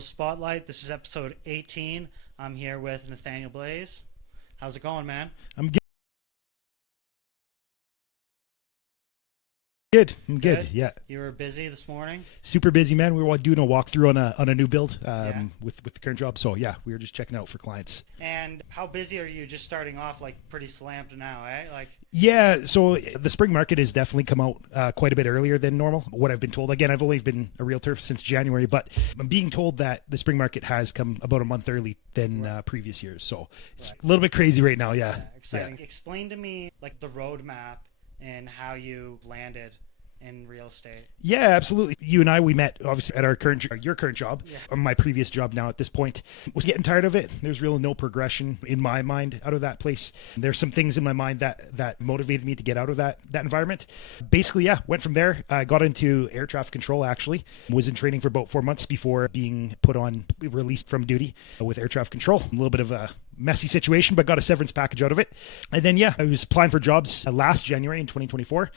Spotlight. This is episode 18. I'm here with Nathanial Blais. How's it going, man? I'm good. I'm good. Yeah. You were busy this morning? Super busy, man. We were doing a walkthrough on a new build with the current job. So yeah, we were just checking out for clients. And how busy are you? Just starting off, like pretty slammed now, eh? Yeah, so the spring market has definitely come out quite a bit earlier than normal. What I've been told, again, I've only been a realtor since January, but I'm being told that the spring market has come about a month early than previous years. So it's a little bit crazy right now. Yeah. Exciting. Yeah. Explain to me like the roadmap and how you landed in real estate. Yeah, absolutely. You and I, we met obviously at your current job. Yeah. My previous job now at this point was getting tired of it. There's really no progression in my mind out of that place. There's some things in my mind that motivated me to get out of that environment. Basically, yeah, went from there. I got into air traffic control, actually. Was in training for about 4 months before being released from duty with air traffic control. A little bit of a messy situation, but got a severance package out of it. And then, yeah, I was applying for jobs last January in 2024.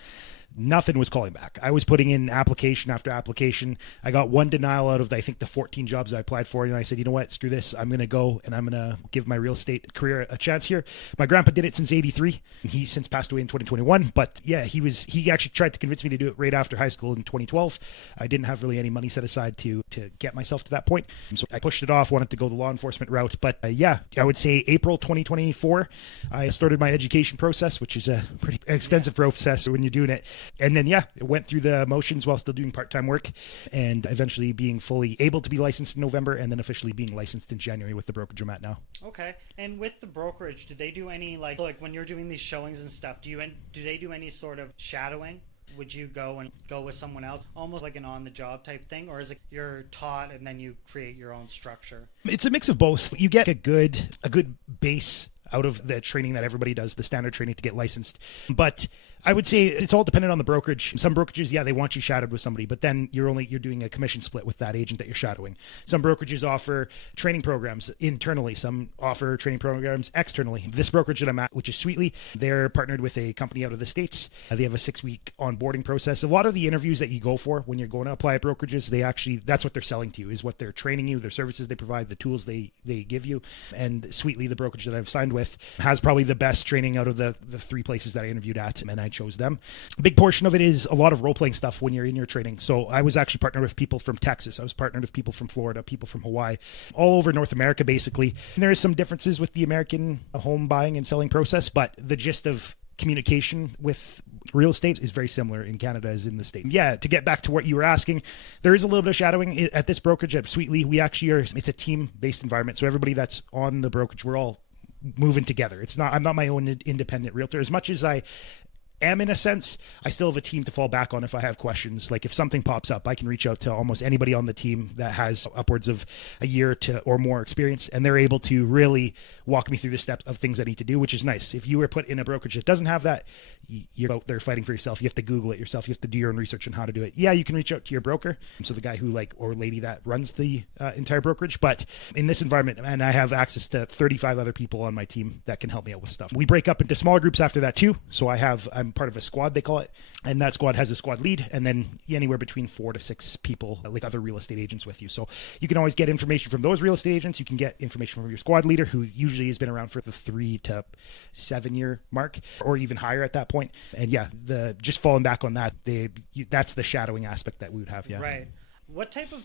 Nothing was calling back. I was putting in application after application. I got one denial out of, I think, the 14 jobs I applied for. And I said, you know what, screw this. I'm going to go and I'm going to give my real estate career a chance here. My grandpa did it since 83. He's since passed away in 2021. But yeah, he actually tried to convince me to do it right after high school in 2012. I didn't have really any money set aside to get myself to that point. So I pushed it off, wanted to go the law enforcement route. But yeah, I would say April 2024, I started my education process, which is a pretty expensive process when you're doing it. And then, yeah, it went through the motions while still doing part-time work and eventually being fully able to be licensed in November and then officially being licensed in January with the brokerage I'm at now. Okay. And with the brokerage, do they do any, like when you're doing these showings and stuff, do they do any sort of shadowing? Would you go with someone else, almost like an on-the-job type thing? Or is it you're taught and then you create your own structure? It's a mix of both. You get a good base out of the training that everybody does, the standard training to get licensed. But I would say it's all dependent on the brokerage. Some brokerages, yeah, they want you shadowed with somebody, but then you're doing a commission split with that agent that you're shadowing. Some brokerages offer training programs internally. Some offer training programs externally. This brokerage that I'm at, which is Sweetly, they're partnered with a company out of the States. They have a 6-week onboarding process. A lot of the interviews that you go for when you're going to apply at brokerages, that's what they're selling to you, is what they're training you, their services they provide, the tools they give you. And Sweetly, the brokerage that I've signed with, has probably the best training out of the 3 places that I interviewed at, and I chose them. A big portion of it is a lot of role-playing stuff when you're in your training. So I was actually partnered with people from Texas. I was partnered with people from Florida, people from Hawaii, all over North America, basically. And there is some differences with the American home buying and selling process, but the gist of communication with real estate is very similar in Canada as in the States. Yeah, to get back to what you were asking, there is a little bit of shadowing at this brokerage at Sweetly. It's a team-based environment. So everybody that's on the brokerage, we're all moving together. I'm not my own independent realtor. As much as I am, in a sense, I still have a team to fall back on if I have questions. Like if something pops up, I can reach out to almost anybody on the team that has upwards of a year or more experience, and they're able to really walk me through the steps of things I need to do, which is nice. If you were put in a brokerage that doesn't have that, you're out there fighting for yourself. You have to Google it yourself. You have to do your own research on how to do it. Yeah, you can reach out to your broker, so the guy who or lady that runs the entire brokerage. But in this environment, and I have access to 35 other people on my team that can help me out with stuff. We break up into smaller groups after that too. So I'm part of a squad, they call it, and that squad has a squad lead, and then anywhere between 4 to 6 people, like other real estate agents with you. So you can always get information from those real estate agents. You can get information from your squad leader, who usually has been around for the 3 to 7 year mark, or even higher at that point. And yeah, just falling back on that, that's the shadowing aspect that we would have. Yeah. Right. What type of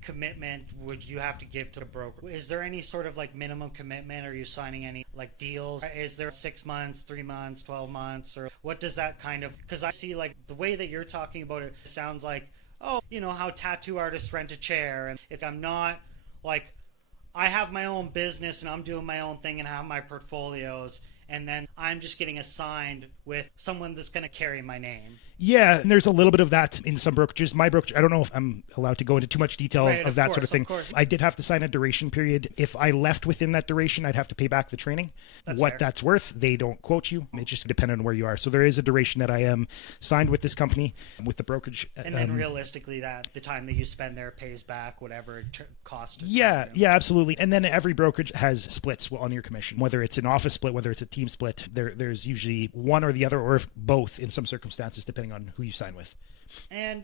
commitment would you have to give to the broker? Is there any sort of minimum commitment? Are you signing any deals? Is there 6 months, 3 months, 12 months, or what does that kind of? Because I see the way that you're talking about it sounds like, oh, how tattoo artists rent a chair, and I'm not I have my own business and I'm doing my own thing and have my portfolios, and then I'm just getting assigned with someone that's going to carry my name. Yeah, and there's a little bit of that in some brokerages. My brokerage, I don't know if I'm allowed to go into too much detail of that sort of thing. I did have to sign a duration period. If I left within that duration, I'd have to pay back the training. That's what fair. That's worth, they don't quote you. It just depends on where you are. So there is a duration that I am signed with this company, with the brokerage. And then realistically, that the time that you spend there pays back whatever it cost. Yeah, absolutely. And then every brokerage has splits on your commission, whether it's an office split, whether it's a team split. There's usually one or the other, or both in some circumstances, depending on who you sign with. And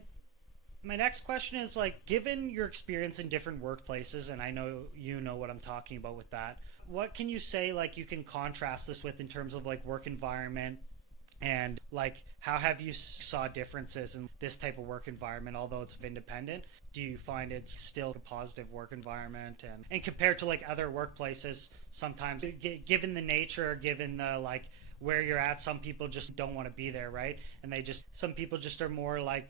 My next question is like, given your experience in different workplaces, and I know you know what I'm talking about with that, what can you say like you can contrast this with in terms of like work environment, and like how have you saw differences in this type of work environment, although it's independent? Do you find it's still a positive work environment, and compared to like other workplaces, sometimes given the nature, given the like where you're at, some people just don't want to be there, right? And some people just are more like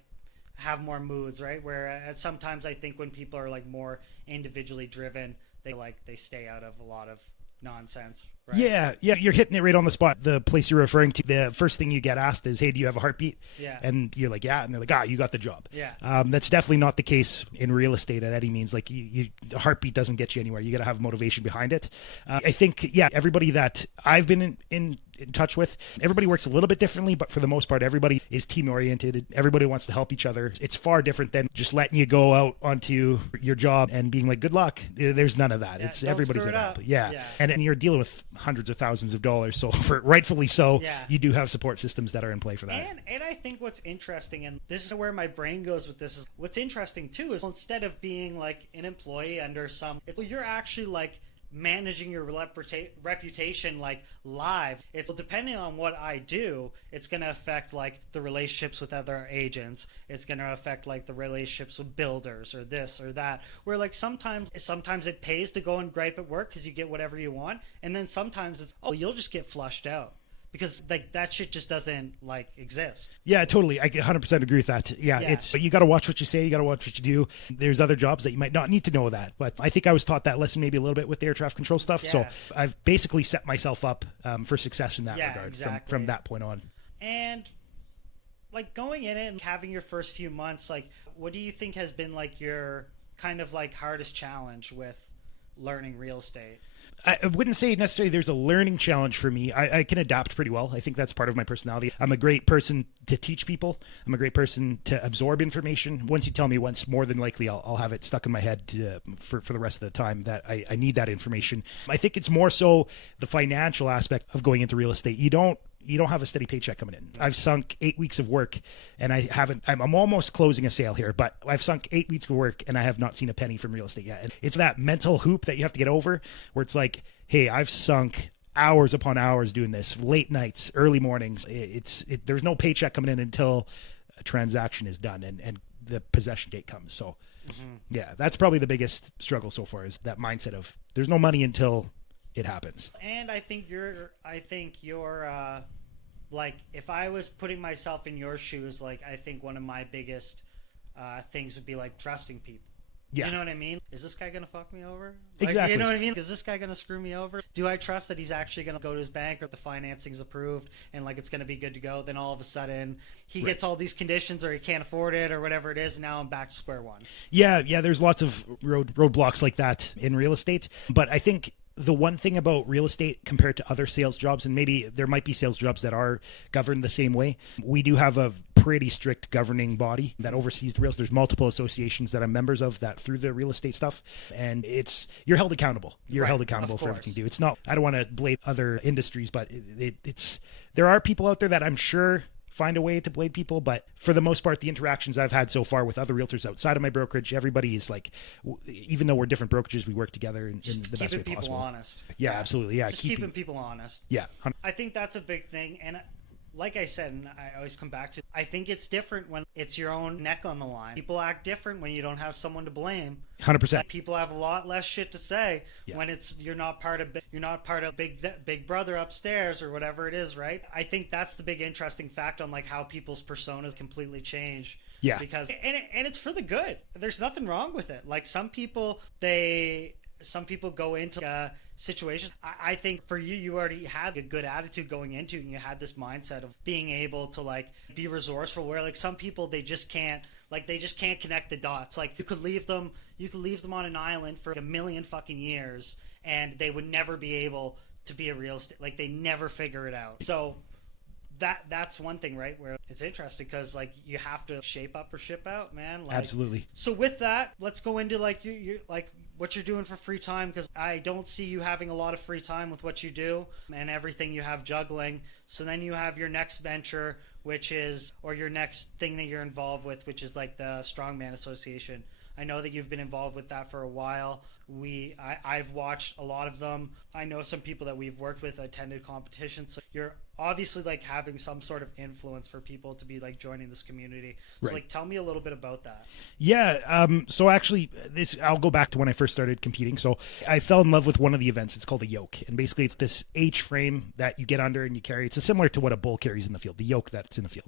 have more moods, right? Where sometimes I think when people are like more individually driven, they stay out of a lot of nonsense, right? Yeah, you're hitting it right on the spot. The place you're referring to, the first thing you get asked is, hey, do you have a heartbeat? Yeah. And you're like, yeah. And they're like, you got the job. Yeah. That's definitely not the case in real estate at any means. Like, a heartbeat doesn't get you anywhere. You got to have motivation behind it. I think, everybody that I've been in touch with, everybody works a little bit differently, but for the most part, everybody is team oriented. Everybody wants to help each other. It's far different than just letting you go out onto your job and being like, good luck. There's none of that. It's everybody's an up. Yeah. And you're dealing with hundreds of thousands of dollars. So rightfully so, you do have support systems that are in play for that. And I think what's interesting, and this is where my brain goes with this, is what's interesting too is instead of being like an employee under you're actually like managing your reputation like live. It's depending on what I do, it's going to affect like the relationships with other agents. It's going to affect like the relationships with builders or this or that, where like sometimes it pays to go and gripe at work because you get whatever you want, and then sometimes it's you'll just get flushed out because like that shit just doesn't like exist. Yeah, totally. I 100% agree with that. Yeah. It's, you got to watch what you say. You got to watch what you do. There's other jobs that you might not need to know that, but I think I was taught that lesson maybe a little bit with the air traffic control stuff. So I've basically set myself up for success in that regard. Exactly. From that point on. And like going in it and having your first few months, like what do you think has been like your kind of like hardest challenge with learning real estate? I wouldn't say necessarily there's a learning challenge for me. I can adapt pretty well. I think that's part of my personality. I'm a great person to teach people. I'm a great person to absorb information. Once you tell me once, more than likely I'll have it stuck in my head for the rest of the time that I need that information. I think it's more so the financial aspect of going into real estate. You don't have a steady paycheck coming in. I've sunk 8 weeks of work and I'm almost closing a sale here, but I've sunk 8 weeks of work and I have not seen a penny from real estate yet. And it's that mental hoop that you have to get over where it's like, hey, I've sunk hours upon hours doing this, late nights, early mornings. There's no paycheck coming in until a transaction is done and the possession date comes. So yeah, that's probably the biggest struggle so far, is that mindset of there's no money until it happens. And I think you're like, if I was putting myself in your shoes, like I think one of my biggest things would be like trusting people. Yeah. You know what I mean? Is this guy going to fuck me over? Like, exactly. You know what I mean? Is this guy going to screw me over? Do I trust that he's actually going to go to his bank or the financing's approved and like it's going to be good to go? Then all of a sudden he gets all these conditions or he can't afford it or whatever it is. And now I'm back to square one. Yeah. There's lots of roadblocks like that in real estate. But I think the one thing about real estate compared to other sales jobs, and maybe there might be sales jobs that are governed the same way, we do have a pretty strict governing body that oversees the real estate. There's multiple associations that I'm members of that through the real estate stuff, and you're held accountable. You're held accountable for everything you do. It's not, I don't want to blame other industries, but there are people out there that I'm sure find a way to blade people, but for the most part, the interactions I've had so far with other realtors outside of my brokerage, everybody is like, even though we're different brokerages, we work together in the best way possible. Keeping people honest. Yeah, absolutely. Yeah, just keeping people honest. Yeah, I think that's a big thing, and like I said, and I always come back to, I think it's different when it's your own neck on the line. People act different when you don't have someone to blame. 100%. People have a lot less shit to say when you're not part of Big Brother upstairs or whatever it is, right? I think that's the big interesting fact on like how people's personas completely change. Yeah. Because and it's for the good. There's nothing wrong with it. Like some people go into situations. I think for you already had a good attitude going into it, and you had this mindset of being able to like be resourceful, where like some people they just can't connect the dots. Like you could leave them on an island for a million fucking years and they would never be able to be a real estate, like they never figure it out. So that's one thing, right? Where it's interesting because like you have to shape up or ship out, man. Like, absolutely. So with that, let's go into like you like what you're doing for free time, because I don't see you having a lot of free time with what you do and everything you have juggling. So then you have your next venture, which is, or your next thing that you're involved with, which is like the Strongman Association. I know that you've been involved with that for a while. I've watched a lot of them. I know some people that we've worked with attended competitions. So you're obviously like having some sort of influence for people to be like joining this community. So Right. like, tell me a little bit about that. Yeah. So actually, I'll go back to when I first started competing. So I fell in love with one of the events. It's called a yoke, and basically it's this H frame that you get under and you carry. It's similar to what a bull carries in the field. The yoke that's in the field.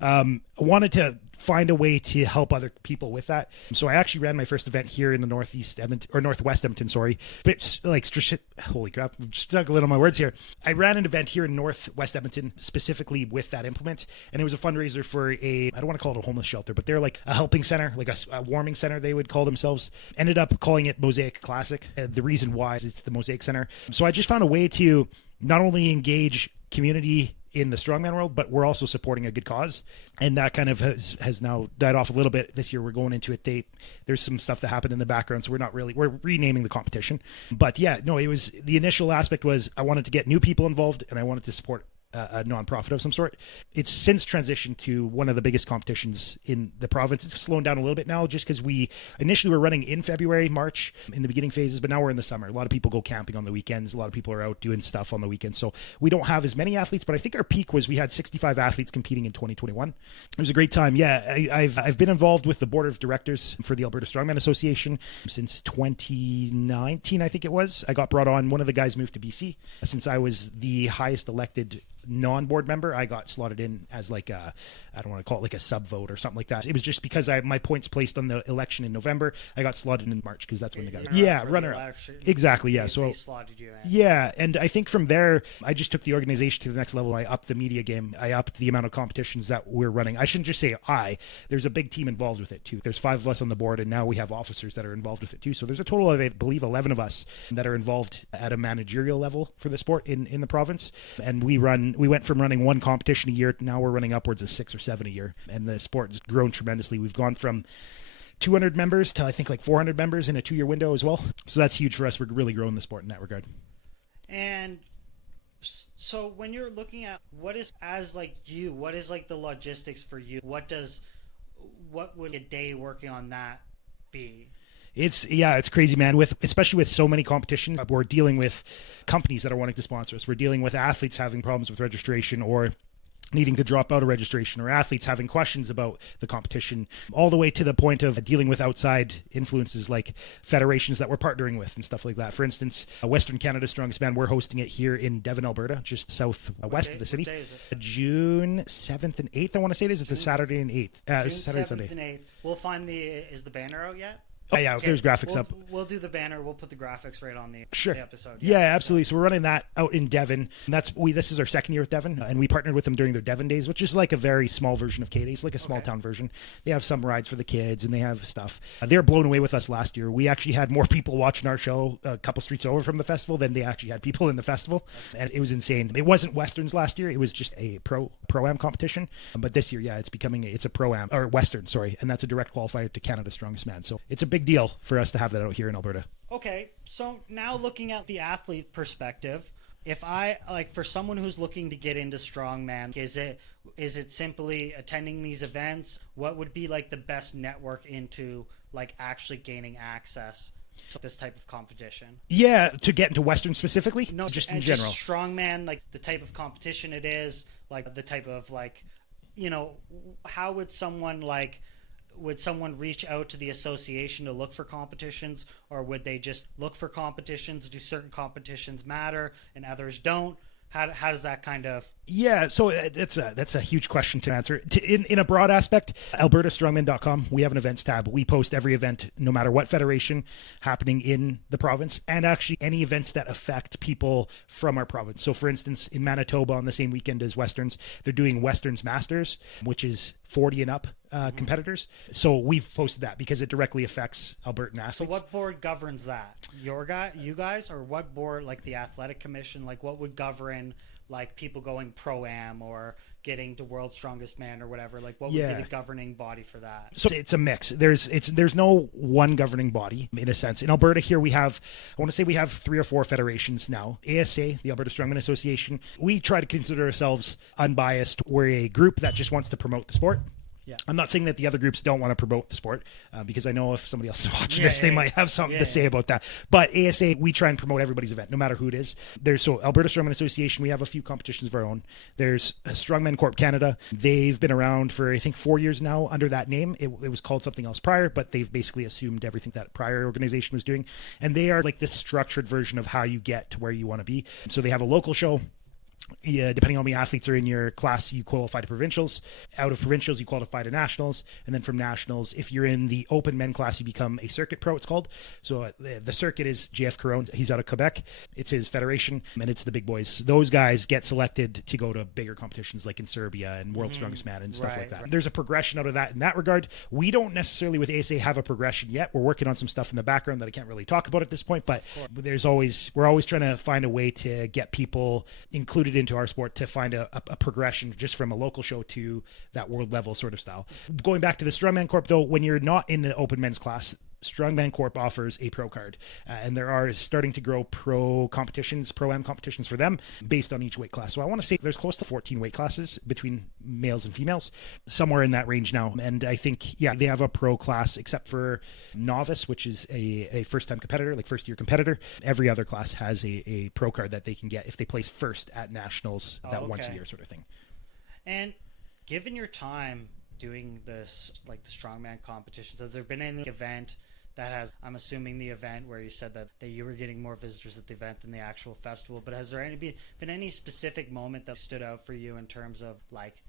I wanted to find a way to help other people with that. So I actually ran my first event here in the Northwest Edmonton. Sorry, but like, holy crap, I'm struggling on my words here. I ran an event here in Northwest Edmonton specifically with that implement, and it was a fundraiser for I don't want to call it a homeless shelter, but they're like a helping center, like a warming center, they would call themselves. Ended up calling it Mosaic Classic. The reason why is it's the Mosaic Center. So I just found a way to not only engage community in the strongman world, but we're also supporting a good cause, and that kind of has now died off a little bit. This year we're going into it. There's some stuff that happened in the background, so we're renaming the competition. But yeah, no, it was, the initial aspect was I wanted to get new people involved, and I wanted to support a nonprofit of some sort. It's since transitioned to one of the biggest competitions in the province. It's slowing down a little bit now, just because we initially were running in February, March in the beginning phases, but now we're in the summer. A lot of people go camping on the weekends. A lot of people are out doing stuff on the weekends. So we don't have as many athletes, but I think our peak was we had 65 athletes competing in 2021. It was a great time. Yeah, I've been involved with the board of directors for the Alberta Strongman Association since 2019, I think it was. I got brought on. One of the guys moved to BC. Since I was the highest elected non-board member, I got slotted in as like I don't want to call it like a sub vote or something like that. It was just because my points placed on the election in November. I got slotted in March because that's when the guys runner up. Exactly. Yeah. So they slotted you in. Yeah, and I think from there I just took the organization to the next level. I upped the media game. I upped the amount of competitions that we're running. I shouldn't just say there's a big team involved with it too. There's 5 of us on the board, and now we have officers that are involved with it too. So there's a total of, I believe, 11 of us that are involved at a managerial level for the sport in the province. And we went from running one competition a year, now we're running upwards of 6 or 7 a year, and the sport has grown tremendously. We've gone from 200 members to I think like 400 members in a 2-year window as well. So that's huge for us. We're really growing the sport in that regard. And so when you're looking at what is like the logistics for you? What would a day working on that be? It's crazy, man. Especially with so many competitions, we're dealing with companies that are wanting to sponsor us. We're dealing with athletes having problems with registration or needing to drop out of registration, or athletes having questions about the competition, all the way to the point of dealing with outside influences like federations that we're partnering with and stuff like that. For instance, Western Canada Strongest Man, we're hosting it here in Devon, Alberta, just southwest of the city. What day is it? June 7th and 8th, I want to say it is. It's a Saturday and 8th. June Saturday, 7th Sunday. and 8th. We'll find is the banner out yet? Oh, yeah, okay. There's graphics up. We'll do the banner. We'll put the graphics right on the episode. Yeah, absolutely. So we're running that out in Devon. And this is our second year with Devon, and we partnered with them during their Devon Days, which is like a very small version of K-Days, like a small town version. They have some rides for the kids, and they have stuff. They were blown away with us last year. We actually had more people watching our show a couple streets over from the festival than they actually had people in the festival, and it was insane. It wasn't Westerns last year. It was just a pro-am competition. But this year, it's a pro-am, or Western, sorry, and that's a direct qualifier to Canada's Strongest Man. So it's a big deal for us to have that out here in Alberta. Okay, so now looking at the athlete perspective, if for someone who's looking to get into strongman, is it simply attending these events? What would be like the best network into like actually gaining access to this type of competition? Yeah, to get into Western specifically? No, just in general. Just strongman, like the type of competition it is, like the type of how would someone reach out to the association to look for competitions, or would they just look for competitions? Do certain competitions matter and others don't? How does that kind of... Yeah, so that's a huge question to answer. In a broad aspect, albertastrongman.com, we have an events tab. We post every event, no matter what federation happening in the province, and actually any events that affect people from our province. So for instance, in Manitoba on the same weekend as Westerns, they're doing Westerns Masters, which is 40 and up competitors. So we've posted that because it directly affects Albertan athletes. So what board governs that? You guys, or what board, like the athletic commission, like what would govern like people going pro-am or getting to World's Strongest Man or whatever? Like, what would be the governing body for that? So it's a mix. There's no one governing body in a sense. In Alberta here we have 3 or 4 federations now. ASA, the Alberta Strongman Association. We try to consider ourselves unbiased. We're a group that just wants to promote the sport. Yeah. I'm not saying that the other groups don't want to promote the sport because I know if somebody else is watching this, they might have something to say about that. But ASA, we try and promote everybody's event, no matter who it is. There's Alberta Strongman Association, we have a few competitions of our own. There's Strongman Corp Canada. They've been around for, I think, 4 years now under that name. It was called something else prior, but they've basically assumed everything that prior organization was doing. And they are like this structured version of how you get to where you want to be. So they have a local show. Yeah, depending on how many athletes are in your class, you qualify to provincials. Out of provincials, you qualify to nationals. And then from nationals, if you're in the open men class, you become a circuit pro, it's called. So the circuit is JF Caron. He's out of Quebec. It's his federation, and it's the big boys. Those guys get selected to go to bigger competitions like in Serbia and World's Strongest Man and stuff like that. Right. There's a progression out of that in that regard. We don't necessarily with ASA have a progression yet. We're working on some stuff in the background that I can't really talk about at this point, but we're always trying to find a way to get people included into our sport to find a progression just from a local show to that world level sort of style. Going back to the Strongman Corp though, when you're not in the open men's class, Strongman Corp offers a pro card, and there are starting to grow pro-am competitions for them based on each weight class. So I want to say there's close to 14 weight classes between males and females, somewhere in that range now. And I think, they have a pro class except for novice, which is a first-time competitor, like first-year competitor. Every other class has a pro card that they can get if they place first at nationals once a year sort of thing. And given your time doing this, like the strongman competitions, has there been any event that has, I'm assuming the event where you said that you were getting more visitors at the event than the actual festival, but has there been any specific moment that stood out for you in terms of like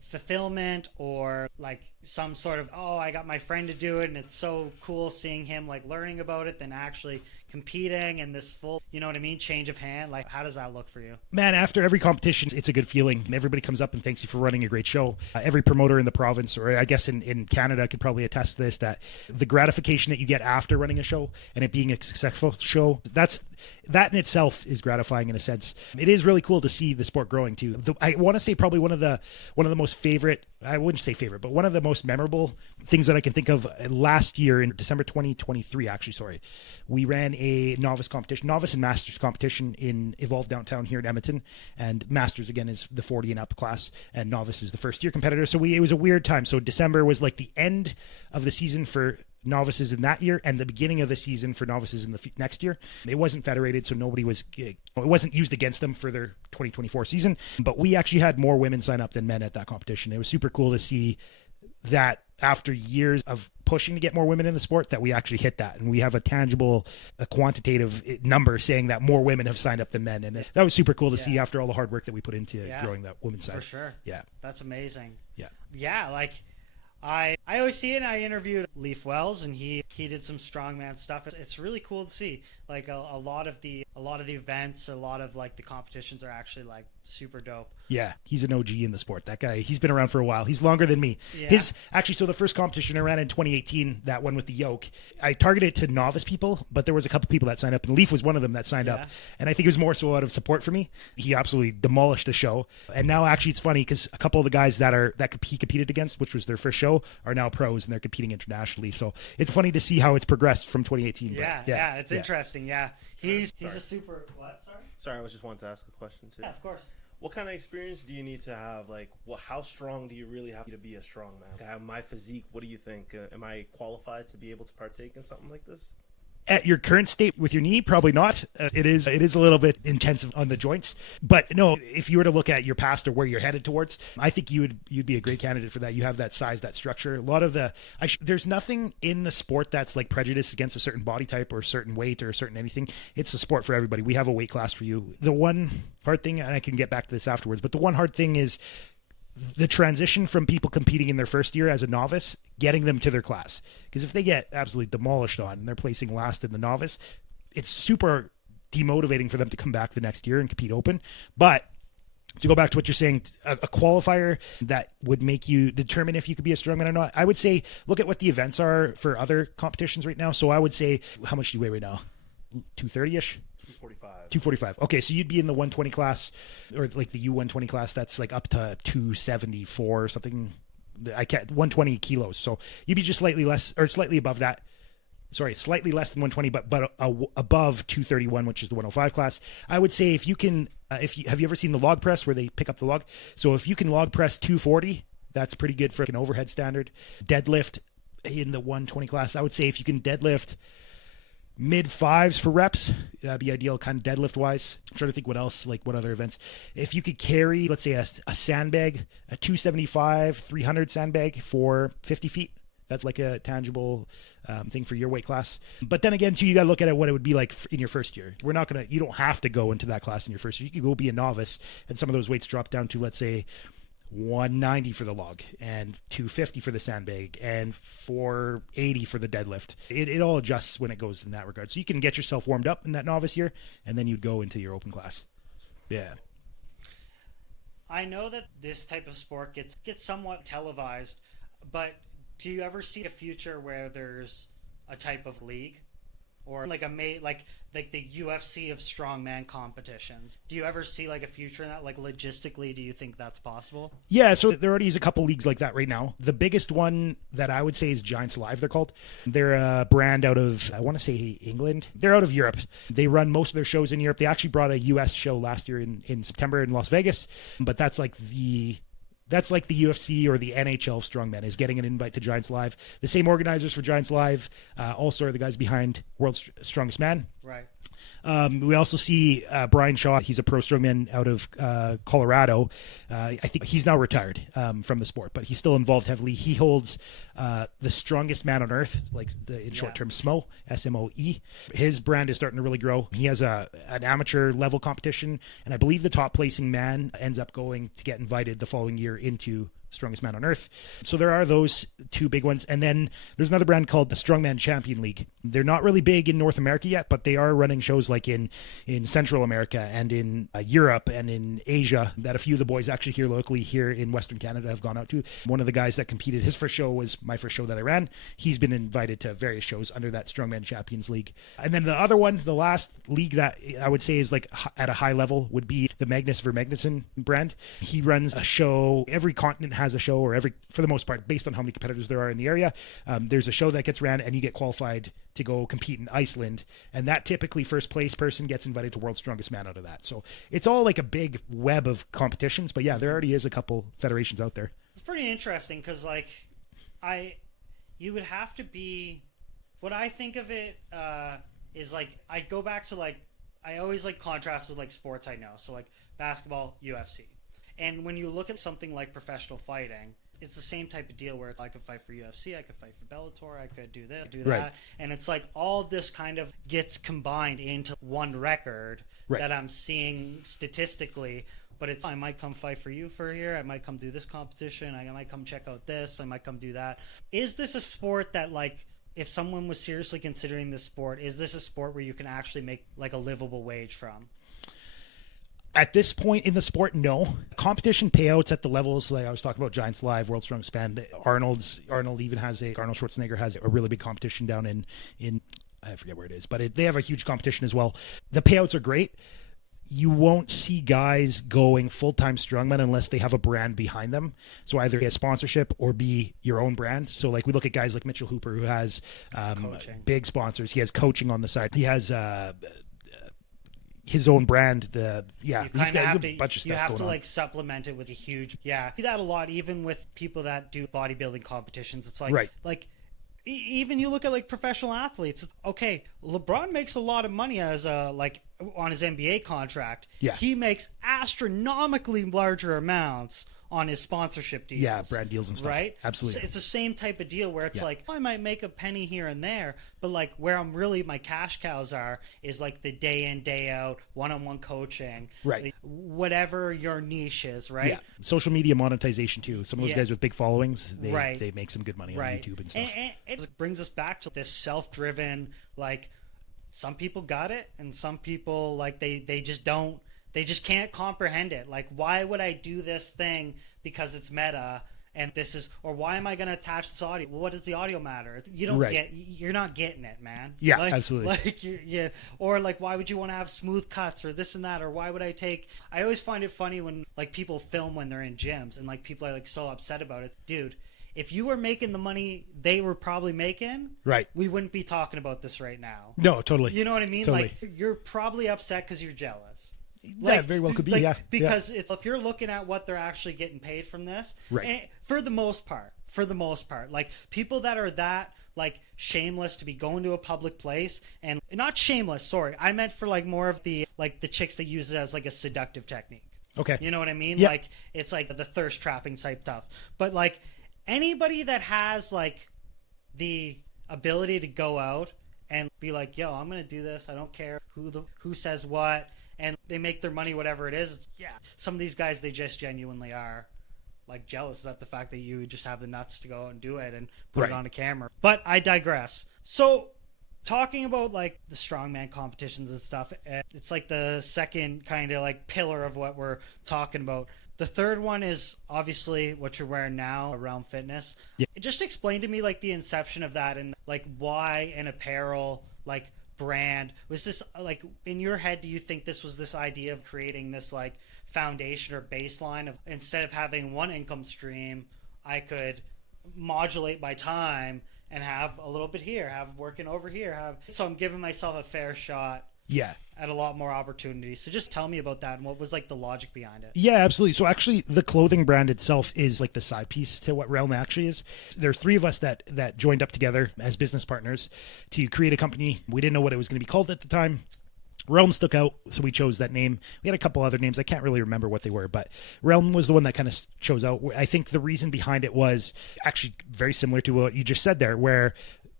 fulfillment or like some sort of, I got my friend to do it and it's so cool seeing him like learning about it than actually competing and this full, change of hand? Like, how does that look for you? Man, after every competition, it's a good feeling. Everybody comes up and thanks you for running a great show. Every promoter in the province, or I guess in Canada, could probably attest to this, that the gratification that you get after running a show and it being a successful show, that in itself is gratifying in a sense. It is really cool to see the sport growing too. I want to say probably one of the most favorite, I wouldn't say favorite, but one of the most memorable things that I can think of last year in December 2023, we ran a novice and masters competition in Evolve Downtown here in Edmonton. And masters, again, is the 40 and up class, and novice is the first year competitor. So it was a weird time. So December was like the end of the season for novices in that year and the beginning of the season for novices in the next year. It wasn't federated, so it wasn't used against them for their 2024 season. But we actually had more women sign up than men at that competition. It was super cool to see that after years of pushing to get more women in the sport, that we actually hit that. And we have a quantitative number saying that more women have signed up than men. And that was super cool to see after all the hard work that we put into growing that women's side. For sure. Yeah. That's amazing. Yeah. Yeah, like I always see it, and I interviewed Leaf Wells, and he did some strongman stuff. It's really cool to see. Like a lot of the events, a lot of like the competitions are actually like super dope. Yeah, he's an OG in the sport. That guy, he's been around for a while. He's longer than me. Yeah. So the first competition I ran in 2018, that one with the Yoke, I targeted it to novice people, but there was a couple people that signed up, and Leaf was one of them that signed up. And I think it was more so out of support for me. He absolutely demolished the show. And now actually it's funny because a couple of the guys he competed against, which was their first show, are now pros and they're competing internationally. So it's funny to see how it's progressed from 2018. Yeah, it's interesting. Yeah, he's a super. What? Sorry, I was just wanting to ask a question too. Yeah, of course. What kind of experience do you need to have? Like, how strong do you really have to be a strong man? I have my physique. What do you think? Am I qualified to be able to partake in something like this? At your current state with your knee, probably not. It is a little bit intensive on the joints. But no, if you were to look at your past or where you're headed towards, I think you'd be a great candidate for that. You have that size, that structure. A lot of there's nothing in the sport that's like prejudiced against a certain body type or a certain weight or a certain anything. It's a sport for everybody. We have a weight class for you. The one hard thing, and I can get back to this afterwards, but the one hard thing is the transition from people competing in their first year as a novice, getting them to their class. Because if they get absolutely demolished on and they're placing last in the novice, it's super demotivating for them to come back the next year and compete open. But to go back to what you're saying, a qualifier that would make you determine if you could be a strongman or not, I would say look at what the events are for other competitions right now. So I would say, how much do you weigh right now? 230-ish? 245. 245. Okay, so you'd be in the 120 class, or like the U120 class. That's like up to 274 or something. I can't 120 kilos. So you'd be just slightly less, or slightly above that. Sorry, slightly less than 120, but above 231, which is the 105 class. I would say if you can, have you ever seen the log press where they pick up the log? So if you can log press 240, that's pretty good for an overhead standard. Deadlift in the 120 class, I would say if you can deadlift mid fives for reps, that'd be ideal, kind of deadlift wise. I'm trying to think what else, like what other events. If you could carry, let's say a sandbag, a 275, 300 sandbag for 50 feet, that's like a tangible thing for your weight class. But then again, too, you got to look at what it would be like in your first year. You don't have to go into that class in your first year. You could go be a novice, and some of those weights drop down to, let's say, 190 for the log and 250 for the sandbag and 480 for the deadlift. It all adjusts when it goes in that regard. So you can get yourself warmed up in that novice year, and then you'd go into your open class. Yeah. I know that this type of sport gets somewhat televised, but do you ever see a future where there's a type of league, or like the UFC of strongman competitions? Do you ever see like a future in that? Like logistically, do you think that's possible? Yeah, so there already is a couple leagues like that right now. The biggest one that I would say is Giants Live, they're called. They're a brand out of, I want to say England. They're out of Europe. They run most of their shows in Europe. They actually brought a US show last year in September in Las Vegas, but that's like the UFC or the NHL of strongman, is getting an invite to Giants Live. The same organizers for Giants Live also are the guys behind World's Strongest Man. Right. We also see Brian Shaw. He's a pro strongman out of Colorado. I think he's now retired from the sport, but he's still involved heavily. He holds the strongest man on earth, like in short term SMOE, SMOE. His brand is starting to really grow. He has an amateur level competition, and I believe the top placing man ends up going to get invited the following year into Strongest Man on Earth. So there are those two big ones. And then there's another brand called the Strongman Champion League. They're not really big in North America yet, but they are running shows like in Central America and in Europe and in Asia that a few of the boys actually here locally here in Western Canada have gone out to. One of the guys that competed, his first show was my first show that I ran. He's been invited to various shows under that Strongman Champions League. And then the other one, the last league that I would say is like at a high level, would be the Magnus Vermagnuson brand. He runs a show. Every continent has a show, or for the most part, based on how many competitors there are in the area. There's a show that gets ran, and you get qualified to go compete in Iceland, and that typically first place person gets invited to World's Strongest Man out of that. So it's all like a big web of competitions, but yeah, there already is a couple federations out there. It's pretty interesting because you would have to be, what I think of it is like, I go back to like, I always like contrast with like sports I know. So like basketball, UFC. And when you look at something like professional fighting, it's the same type of deal where it's, I could fight for UFC, I could fight for Bellator, I could do this, do that. Right. And it's like all of this kind of gets combined into one record that I'm seeing statistically. But it's, I might come fight for you for here, I might come do this competition, I might come check out this, I might come do that. Is this a sport that, like, if someone was seriously considering this sport, is this a sport where you can actually make like a livable wage from? At this point in the sport, no. Competition payouts at the levels like I was talking about, Giants Live, World's Strongest Man, Arnold Schwarzenegger has a really big competition down in I forget where it is, but they have a huge competition as well. The payouts are great. You won't see guys going full-time strongman unless they have a brand behind them. So either a sponsorship or be your own brand. So like we look at guys like Mitchell Hooper, who has big sponsors. He has coaching on the side. He has his own brand. These guys have a bunch of stuff going on. You have to like supplement it with a huge, I see that a lot, even with people that do bodybuilding competitions. It's like, even you look at like professional athletes. Okay, LeBron makes a lot of money as on his NBA contract. Yeah, he makes astronomically larger amounts on his sponsorship deals. Yeah, brand deals and stuff. Right? Absolutely. So it's the same type of deal where it's like, I might make a penny here and there, but like where I'm really, my cash cows are is like the day in, day out, one-on-one coaching. Right. Like, whatever your niche is, right? Yeah. Social media monetization too. Some of those guys with big followings, they make some good money on YouTube and stuff. And it brings us back to this self-driven, like, some people got it and some people, like, they just don't. They just can't comprehend it. Like, why would I do this thing because it's meta and this is, or why am I going to attach this audio? Well, what does the audio matter? You don't Right. you're not getting it, man. Yeah, like, absolutely. Like, yeah. Or like, why would you want to have smooth cuts or this and that? Or why would I always find it funny when like people film when they're in gyms and like people are like so upset about it. Dude, if you were making the money they were probably making, Right. we wouldn't be talking about this right now. No, totally. You know what I mean? Totally. Like, you're probably upset because you're jealous. Yeah, very well could be, yeah. Because it's, if you're looking at what they're actually getting paid from this, Right. and for the most part, like people that are that like shameless to be going to a public place, and not shameless, sorry, I meant for like more of the like the chicks that use it as like a seductive technique. Okay. You know what I mean? Yeah. Like it's like the thirst trapping type stuff. But like anybody that has like the ability to go out and be like, yo, I'm gonna do this, I don't care who says what, and they make their money whatever it is. Some of these guys, they just genuinely are like jealous at the fact that you just have the nuts to go and do it and put Right. it on a camera. But I digress. So talking about like the strongman competitions and stuff, it's like the second kind of like pillar of what we're talking about. The third one is obviously what you're wearing now, Realm Fitness. Yeah. Just explain to me like the inception of that and like why an apparel like brand was this, like in your head, do you think this was this idea of creating this like foundation or baseline of, instead of having one income stream, I could modulate my time and have a little bit here, have working over here, so I'm giving myself a fair shot Yeah. at a lot more opportunities. So just tell me about that and what was like the logic behind it. Yeah, absolutely. So actually the clothing brand itself is like the side piece to what Realm actually is. There's three of us that joined up together as business partners to create a company. We didn't know what it was going to be called at the time. Realm stuck out, so we chose that name. We had a couple other names. I can't really remember what they were, but Realm was the one that kind of chose out. I think the reason behind it was actually very similar to what you just said there, where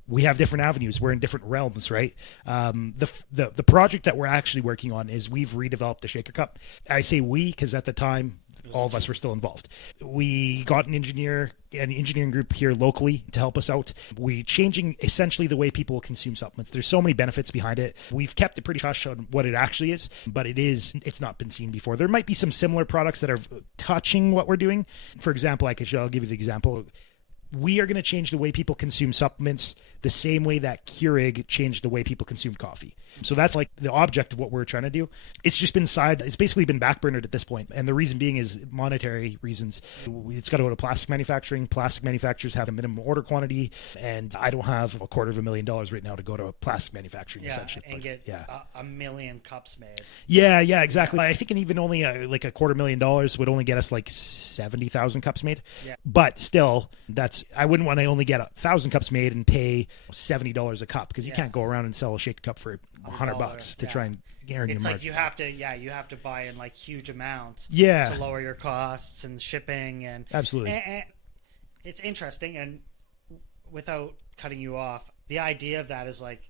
we have different avenues. We're in different realms, right? The project that we're actually working on is we've redeveloped the Shaker Cup. I say we because at the time, all of us were still involved. We got an engineering group here locally to help us out. We changing essentially the way people consume supplements. There's so many benefits behind it. We've kept it pretty hush on what it actually is, but it's not been seen before. There might be some similar products that are touching what we're doing. For example, I'll give you the example. We are going to change the way people consume supplements the same way that Keurig changed the way people consume coffee. So that's like the object of what we're trying to do. It's just been it's basically been backburnered at this point. And the reason being is monetary reasons. It's got to go to plastic manufacturing. Plastic manufacturers have a minimum order quantity. And I don't have $250,000 right now to go to plastic manufacturing, essentially. And get a million cups made. Yeah, exactly. I think even only like $250,000 would only get us like 70,000 cups made. Yeah. But still, I wouldn't want to only get 1,000 cups made and pay $70 a cup because you can't go around and sell a shaker cup for $100 to try and earn your It's margin. like you have to buy in like huge amounts to lower your costs and shipping and absolutely. And it's interesting, and without cutting you off, the idea of that is like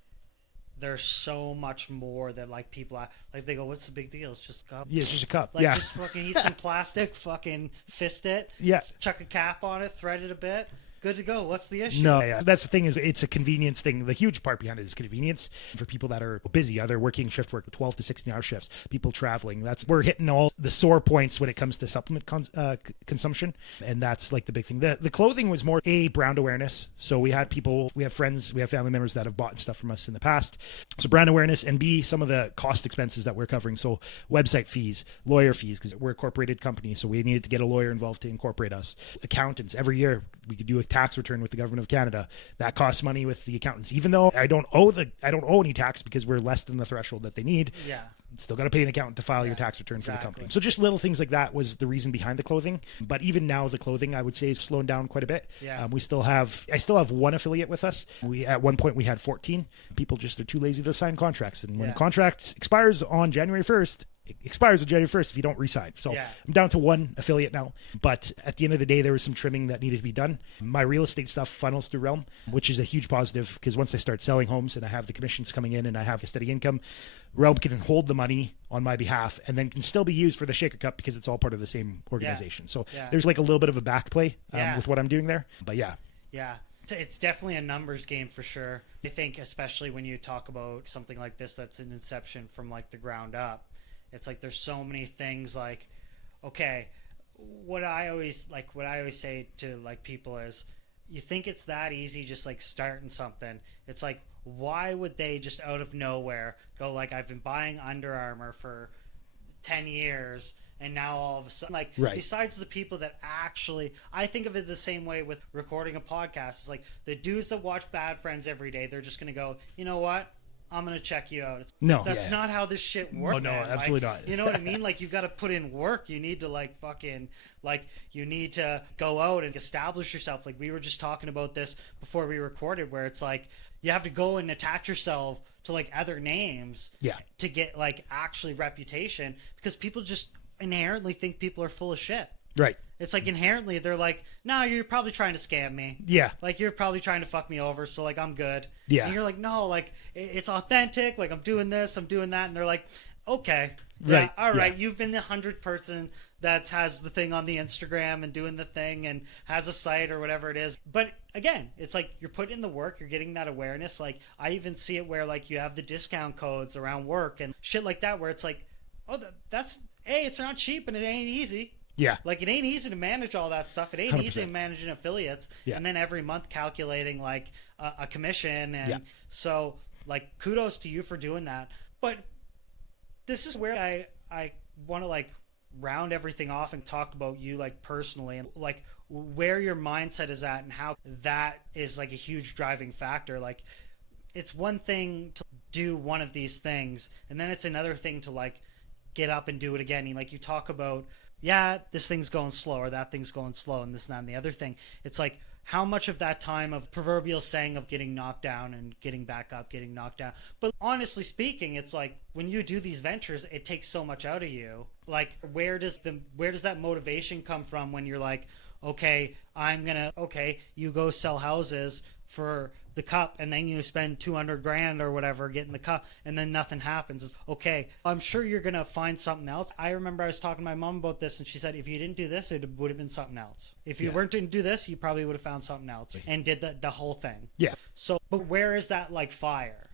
there's so much more that like people like they go, what's the big deal? It's just a cup. Yeah, it's just a cup. Like yeah. just fucking heat some plastic, fucking fist it. Yeah. Chuck a cap on it, thread it a bit. Good to go. What's the issue? No, that's the thing, is it's a convenience thing. The huge part behind it is convenience for people that are busy, either working shift work, 12 to 16 hour shifts, people traveling. We're hitting all the sore points when it comes to supplement consumption. And that's like the big thing. The clothing was more brand awareness. So we have friends, we have family members that have bought stuff from us in the past. So brand awareness, and B, some of the cost expenses that we're covering. So website fees, lawyer fees, because we're a corporated company. So we needed to get a lawyer involved to incorporate us. Accountants, every year we could do a tax return with the government of Canada. That costs money with the accountants. Even though I don't owe any tax because we're less than the threshold that they need. Yeah. Still got to pay an accountant to file your tax return for the company. So just little things like that was the reason behind the clothing. But even now, the clothing, I would say, is slowing down quite a bit. Yeah. I still have one affiliate with us. At one point we had 14. People just are too lazy to sign contracts. And when a contract expires on January 1st, it expires on January 1st if you don't re-sign. So I'm down to one affiliate now. But at the end of the day, there was some trimming that needed to be done. My real estate stuff funnels through Realm, which is a huge positive, because once I start selling homes and I have the commissions coming in and I have a steady income, Realm can hold the money on my behalf and then can still be used for the Shaker Cup because it's all part of the same organization. So there's like a little bit of a back play with what I'm doing there. But yeah. It's definitely a numbers game for sure. I think especially when you talk about something like this that's an inception from like the ground up, it's like there's so many things like, okay, what I always say to like people is, you think it's that easy just like starting something. It's like, why would they just out of nowhere go like, I've been buying Under Armour for 10 years and now all of a sudden, like, right. Besides the people that actually, I think of it the same way with recording a podcast. It's like the dudes that watch Bad Friends every day, they're just going to go, you know what? I'm going to check you out. That's not how this shit works. Oh, no, man. absolutely like, not. You know what I mean? Like, you got to put in work. You need to, like, fucking, like, you need to go out and establish yourself. Like, we were just talking about this before we recorded, where it's like, you have to go and attach yourself to, like, other names to get, like, actually reputation, because people just inherently think people are full of shit. Right. It's like inherently they're like, no, you're probably trying to scam me. Yeah. Like, you're probably trying to fuck me over, so, like, I'm good. Yeah. And you're like, no, like, it's authentic. Like, I'm doing this, I'm doing that. And they're like, okay. Yeah, right. All right. Yeah. You've been the 100th person that has the thing on the Instagram and doing the thing and has a site or whatever it is. But again, it's like you're putting in the work. You're getting that awareness. Like, I even see it where, like, you have the discount codes around work and shit like that, where it's like, oh, that's, hey, it's not cheap and it ain't easy. Yeah. Like, it ain't easy to manage all that stuff. It ain't 100%. easy managing affiliates. Yeah. And then every month calculating, like, a commission. And so, like, kudos to you for doing that. But this is where I want to, like, round everything off and talk about you, like, personally, and, like, where your mindset is at and how that is, like, a huge driving factor. Like, it's one thing to do one of these things, and then it's another thing to, like, get up and do it again. And, like, you talk about, yeah, this thing's going slow or that thing's going slow and this and that and the other thing. It's like, how much of that time of proverbial saying of getting knocked down and getting back up, getting knocked down. But honestly speaking, it's like when you do these ventures, it takes so much out of you. Like, where does that motivation come from when you're like, okay, you go sell houses for the cup and then you spend $200,000 or whatever getting the cup and then nothing happens. It's okay, I'm sure you're gonna find something else. I remember I was talking to my mom about this and she said, if you didn't do this, it would have been something else. If you didn't do this, you probably would have found something else and did the whole thing. Yeah. So, but where is that, like, fire?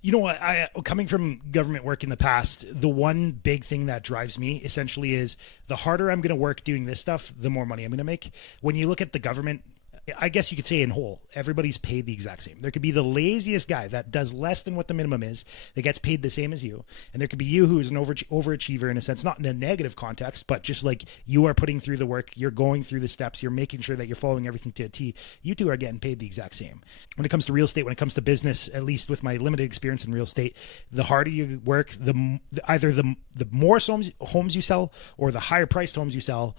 You know what? Coming from government work in the past, the one big thing that drives me essentially is the harder I'm going to work doing this stuff, the more money I'm going to make. When you look at the government, I guess you could say in whole, everybody's paid the exact same. There could be the laziest guy that does less than what the minimum is that gets paid the same as you. And there could be you who's an overachiever in a sense, not in a negative context, but just like you are putting through the work, you're going through the steps, you're making sure that you're following everything to a T. You two are getting paid the exact same. When it comes to real estate, when it comes to business, at least with my limited experience in real estate, the harder you work, either the more homes you sell or the higher priced homes you sell,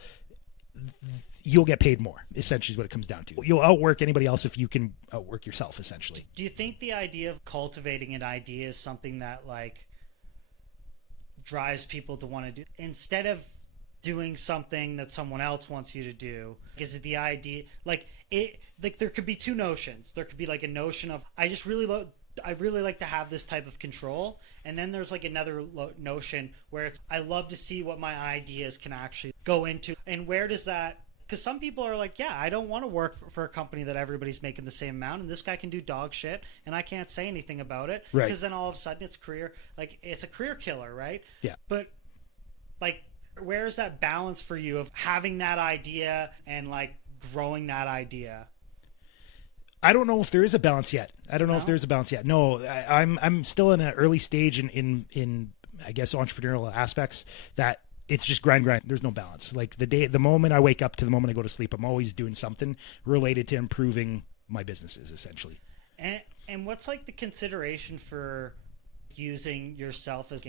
you'll get paid more, essentially is what it comes down to. You'll outwork anybody else if you can outwork yourself, essentially. Do you think the idea of cultivating an idea is something that, like, drives people to want to do, instead of doing something that someone else wants you to do? Is it the idea, like, there could be two notions. There could be, like, a notion of, I really like to have this type of control. And then there's, like, another notion where it's, I love to see what my ideas can actually go into. And where does that, because some people are like, yeah, I don't want to work for a company that everybody's making the same amount, and this guy can do dog shit, and I can't say anything about it. Right. Because then all of a sudden it's a career killer, right? Yeah. But, like, where's that balance for you of having that idea and, like, growing that idea? I don't know if there is a balance yet. No, I'm still in an early stage in I guess entrepreneurial aspects that it's just grind. There's no balance. Like the moment I wake up to the moment I go to sleep, I'm always doing something related to improving my businesses, essentially. And what's, like, the consideration for using yourself as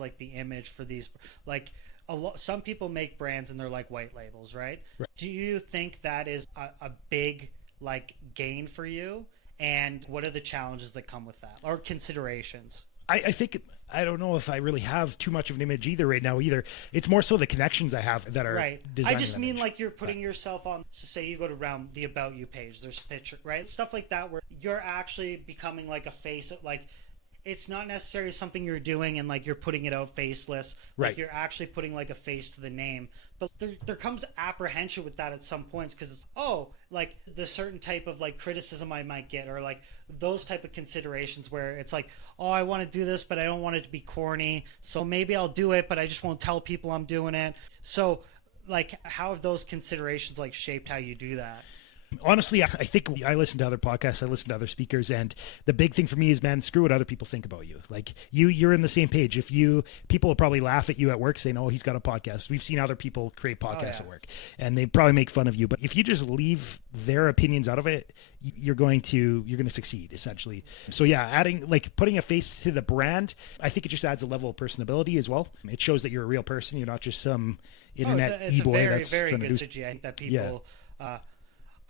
like the image for these, like, some people make brands and they're like white labels, right? Do you think that is a big, like, gain for you? And what are the challenges that come with that, or considerations? I think, I don't know if I really have too much of an image right now. It's more so the connections I have that are right. designing I just mean image. like you're putting yourself on, so say you go to around the About You page, there's a picture, right? Stuff like that where you're actually becoming like a face, like it's not necessarily something you're doing and like you're putting it out faceless. Like Right. you're actually putting like a face to the name. But there comes apprehension with that at some points because it's, like the certain type of like criticism I might get, or like those type of considerations where it's like, I want to do this, but I don't want it to be corny. So maybe I'll do it, but I just won't tell people I'm doing it. So like, how have those considerations like shaped how you do that? Honestly, I think I listen to other podcasts, I listen to other speakers, and the big thing for me is, man, screw what other people think about you. Like you're in the same page. People will probably laugh at you at work saying, "Oh, he's got a podcast." We've seen other people create podcasts at work, and they probably make fun of you. But if you just leave their opinions out of it, you're going to succeed essentially. So yeah, putting a face to the brand, I think it just adds a level of personability as well. It shows that you're a real person. You're not just some internet it's e-boy a very, that's very trying to good do. strategy. I think that people.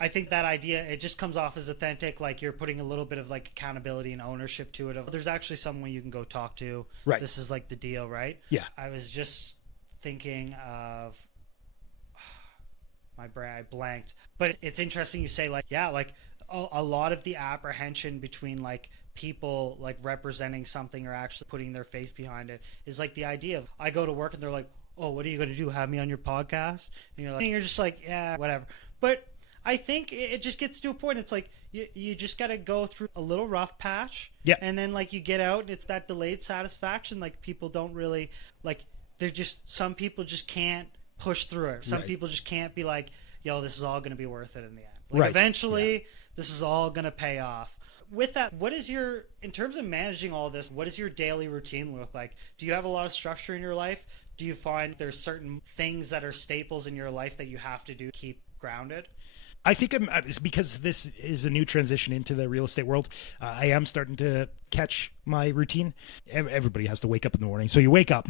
I think that idea, it just comes off as authentic, like you're putting a little bit of like accountability and ownership to it. There's actually someone you can go talk to. Right. This is like the deal, right? Yeah. I was just thinking of my brain, I blanked. But it's interesting you say like, yeah, like a lot of the apprehension between like people like representing something or actually putting their face behind it is like the idea of, I go to work and they're like, "Oh, what are you going to do? Have me on your podcast?" And you're just like, yeah, whatever. But I think it just gets to a point. It's like you just got to go through a little rough patch. Yeah. And then like you get out and it's that delayed satisfaction. Like people don't really like, some people just can't push through it. Some Right. people just can't be like, "Yo, this is all going to be worth it in the end." Like Right. eventually this is all going to pay off. With that, in terms of managing all this, what does your daily routine look like? Do you have a lot of structure in your life? Do you find there's certain things that are staples in your life that you have to do to keep grounded? I think it's because this is a new transition into the real estate world. I am starting to catch my routine. Everybody has to wake up in the morning, so you wake up,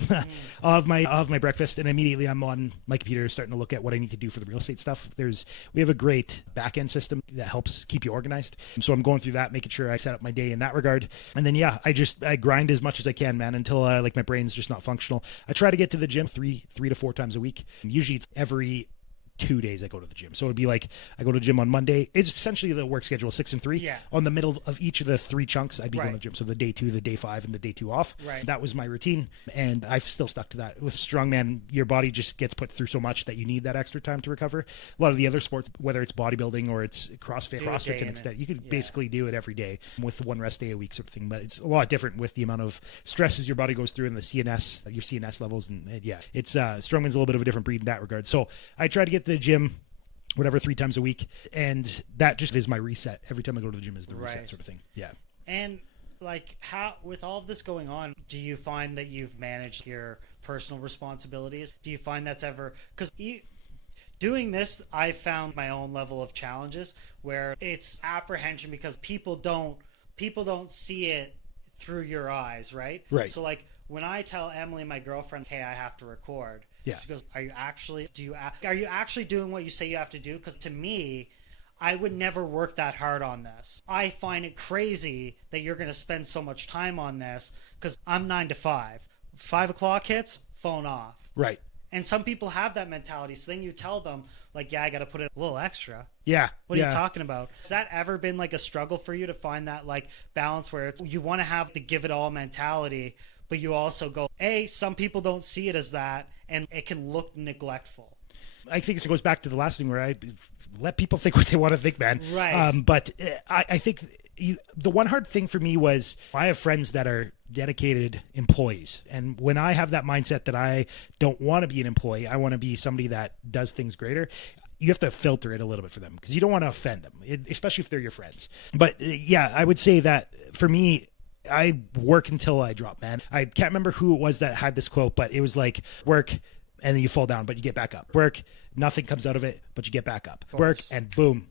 of my breakfast, and immediately I'm on my computer starting to look at what I need to do for the real estate stuff. We have a great back end system that helps keep you organized. So I'm going through that, making sure I set up my day in that regard, and then I grind as much as I can, man, until like my brain's just not functional. I try to get to the gym three to four times a week. Usually it's every 2 days I go to the gym. So it'd be like I go to the gym on Monday. It's essentially the work schedule 6 and 3. Yeah. On the middle of each of the 3 chunks, I'd be Right. going to the gym. So the day 2, the day 5, and the day 2 off. Right. That was my routine, and I've still stuck to that. With Strongman, your body just gets put through so much that you need that extra time to recover. A lot of the other sports, whether it's bodybuilding or it's CrossFit to an extent, you could basically do it every day with one rest day a week sort of thing. But it's a lot different with the amount of stresses your body goes through and your CNS levels. And it's Strongman's a little bit of a different breed in that regard. So I try to get to the gym whatever 3 times a week, and that just is my reset. Every time I go to the gym is the reset sort of thing. Yeah. And like, how, with all of this going on, do you find that you've managed your personal responsibilities? Do you find that's ever, because doing this, I found my own level of challenges where it's apprehension because people don't see it through your eyes, right? Right. So like when I tell Emily, my girlfriend, "Hey, I have to record," she goes, "Are you actually doing what you say you have to do?" Because to me, I would never work that hard on this. I find it crazy that you're going to spend so much time on this because I'm 9 to 5. 5 o'clock hits, phone off. Right. And some people have that mentality. So then you tell them, like, "Yeah, I got to put in a little extra." Yeah. What are you talking about? Has that ever been like a struggle for you to find that like balance where it's, you want to have the give it all mentality, but you also go, some people don't see it as that, and it can look neglectful. I think this goes back to the last thing where I let people think what they want to think, man. Right. But I think the one hard thing for me was I have friends that are dedicated employees. And when I have that mindset that I don't want to be an employee, I want to be somebody that does things greater, you have to filter it a little bit for them because you don't want to offend them, especially if they're your friends. But I would say that for me, I work until I drop, man. I can't remember who it was that had this quote, but it was like, work and then you fall down, but you get back up. Work, nothing comes out of it, but you get back up. Work, and boom,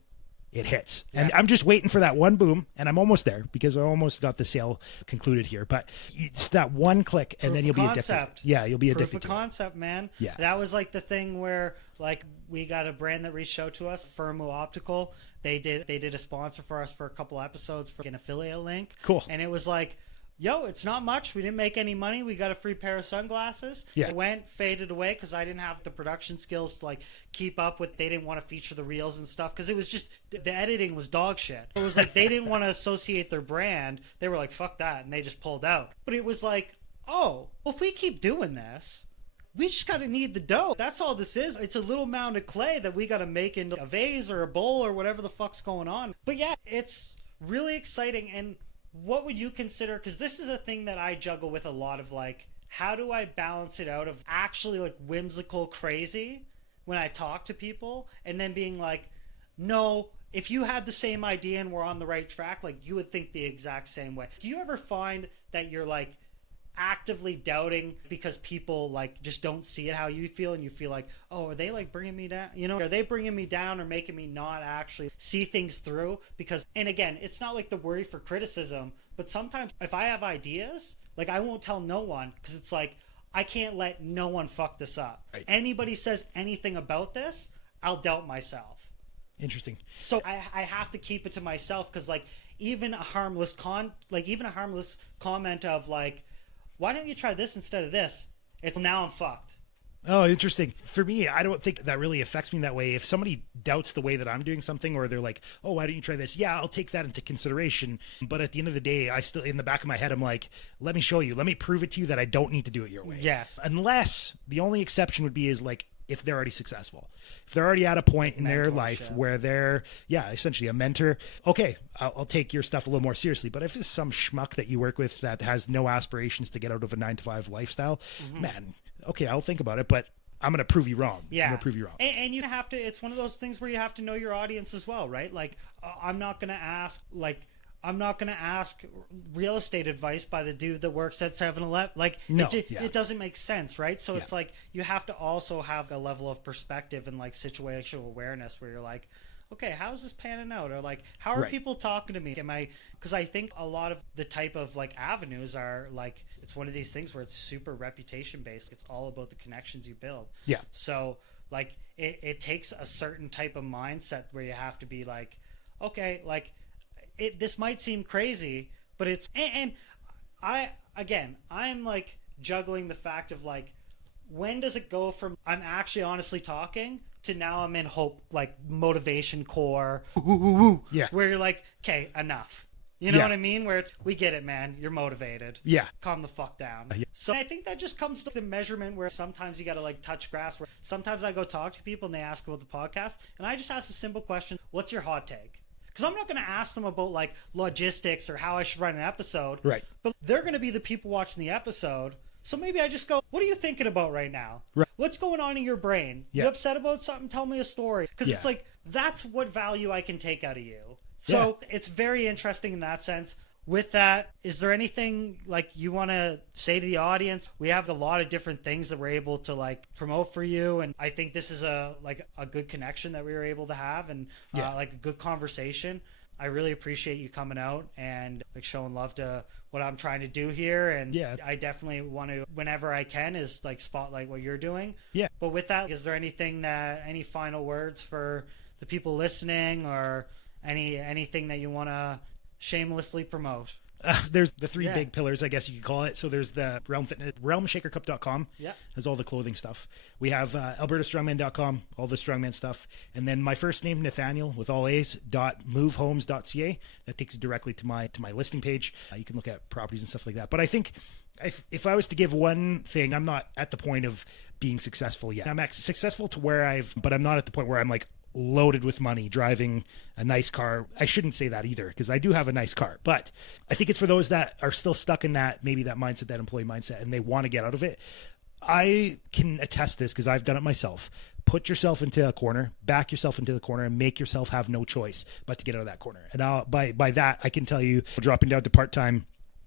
it hits. And I'm just waiting for that one boom, and I'm almost there because I almost got the sale concluded here. But it's that one click, and then you'll be addicted. Yeah, you'll be addicted to it. Proof of concept, man. Yeah. That was like the thing where, like, we got a brand that reached out to us, Firmo Optical. They did a sponsor for us for a couple episodes for an affiliate link. Cool. And it was like, yo, it's not much. We didn't make any money. We got a free pair of sunglasses. Yeah. It went, faded away because I didn't have the production skills to like keep up with. They didn't want to feature the reels and stuff because it was just, the editing was dog shit. It was like they didn't want to associate their brand. They were like, fuck that. And they just pulled out. But it was like, oh, well, if we keep doing this, we just got to need the dough. That's all this is. It's a little mound of clay that we got to make into a vase or a bowl or whatever the fuck's going on. But yeah, it's really exciting. And what would you consider, because this is a thing that I juggle with a lot of, like, how do I balance it out of actually like whimsical crazy when I talk to people and then being like, no, if you had the same idea and we're on the right track, like you would think the exact same way. Do you ever find that you're like actively doubting because people like just don't see it how you feel, and you feel like, oh, are they like bringing me down? You know, are they bringing me down or making me not actually see things through? Because, and again, it's not like the worry for criticism, but sometimes if I have ideas, like I won't tell no one because it's like I can't let no one fuck this up. Right. Anybody says anything about this, I'll doubt myself. Interesting. So I have to keep it to myself because like even a harmless comment of like, why don't you try this instead of this? It's now I'm fucked. Oh, interesting. For me, I don't think that really affects me that way. If somebody doubts the way that I'm doing something, or they're like, oh, why don't you try this? Yeah, I'll take that into consideration. But at the end of the day, I still, in the back of my head, I'm like, let me show you. Let me prove it to you that I don't need to do it your way. Yes. Unless the only exception would be is like, if they're already successful, if they're already at a point in their life where they're, essentially a mentor, okay, I'll take your stuff a little more seriously. But if it's some schmuck that you work with that has no aspirations to get out of a 9-to-5 lifestyle, man, okay, I'll think about it, but I'm going to prove you wrong. Yeah. I'm going to prove you wrong. And you have to, it's one of those things where you have to know your audience as well, right? Like, I'm not going to ask real estate advice by the dude that works at 7-Eleven. Like, it doesn't make sense, right? So it's like you have to also have a level of perspective and like situational awareness where you're like, okay, how's this panning out? Or like, how are people talking to me? Because I think a lot of the type of like avenues are like, it's one of these things where it's super reputation based. It's all about the connections you build. Yeah. So like it takes a certain type of mindset where you have to be like, okay, like, this might seem crazy, but it's, and I'm like juggling the fact of like, when does it go from I'm actually honestly talking to now I'm in hope, like motivation core, where you're like, okay, enough. You know what I mean? Where it's, we get it, man. You're motivated. Yeah. Calm the fuck down. So I think that just comes to the measurement where sometimes you got to like touch grass. Where sometimes I go talk to people and they ask about the podcast, and I just ask a simple question: what's your hot take? Because I'm not going to ask them about like logistics or how I should run an episode. Right. But they're going to be the people watching the episode. So maybe I just go, what are you thinking about right now? Right. What's going on in your brain? You upset about something? Tell me a story. Because it's like, that's what value I can take out of you. So it's very interesting in that sense. With that, is there anything like you want to say to the audience? We have a lot of different things that we're able to like promote for you, and I think this is a good connection that we were able to have, and like a good conversation. I really appreciate you coming out and like showing love to what I'm trying to do here, and I definitely want to, whenever I can, is like spotlight what you're doing. Yeah. But with that, is there any final words for the people listening, or anything that you want to shamelessly promote? There's the three big pillars, I guess you could call it. So there's the realmshakercup.com. Has all the clothing stuff. We have albertastrongman.com, all the strongman stuff. And then my first name, Nathanial, with all A's, .movehomes.ca. That takes you directly to my listing page. You can look at properties and stuff like that. But I think if I was to give one thing, I'm not at the point of being successful yet. I'm successful to but I'm not at the point where I'm like loaded with money, driving a nice car. I shouldn't say that either, because I do have a nice car, but I think it's for those that are still stuck in that mindset, that employee mindset, and they want to get out of it. I can attest this because I've done it myself. Put yourself into a corner, back yourself into the corner, and make yourself have no choice but to get out of that corner. And by that, I can tell you, dropping down to part-time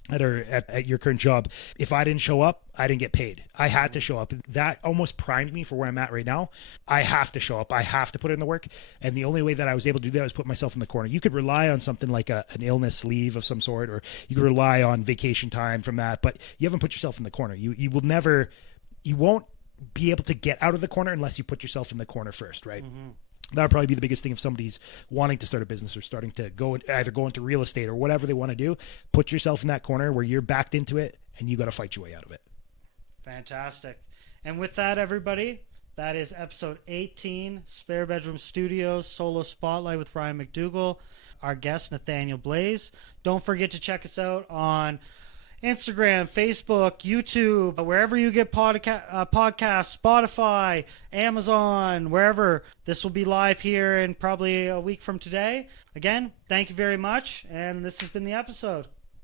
at your current job, if I didn't show up, I didn't get paid. I had to show up. That almost primed me for where I'm at right now. I have to show up. I have to put in the work. And the only way that I was able to do that was put myself in the corner. You could rely on something like an illness leave of some sort, or you could rely on vacation time from that, but you haven't put yourself in the corner. You won't be able to get out of the corner unless you put yourself in the corner first, right? That would probably be the biggest thing if somebody's wanting to start a business or starting to either go into real estate or whatever they want to do. Put yourself in that corner where you're backed into it and you got to fight your way out of it. Fantastic. And with that, everybody, that is episode 18, Spare Bedroom Studios Solo Spotlight with Ryan MacDougall, our guest, Nathanial Blais. Don't forget to check us out on Instagram, Facebook, YouTube, wherever you get podcasts, Spotify, Amazon, wherever. This will be live here in probably a week from today. Again, thank you very much, and this has been the episode.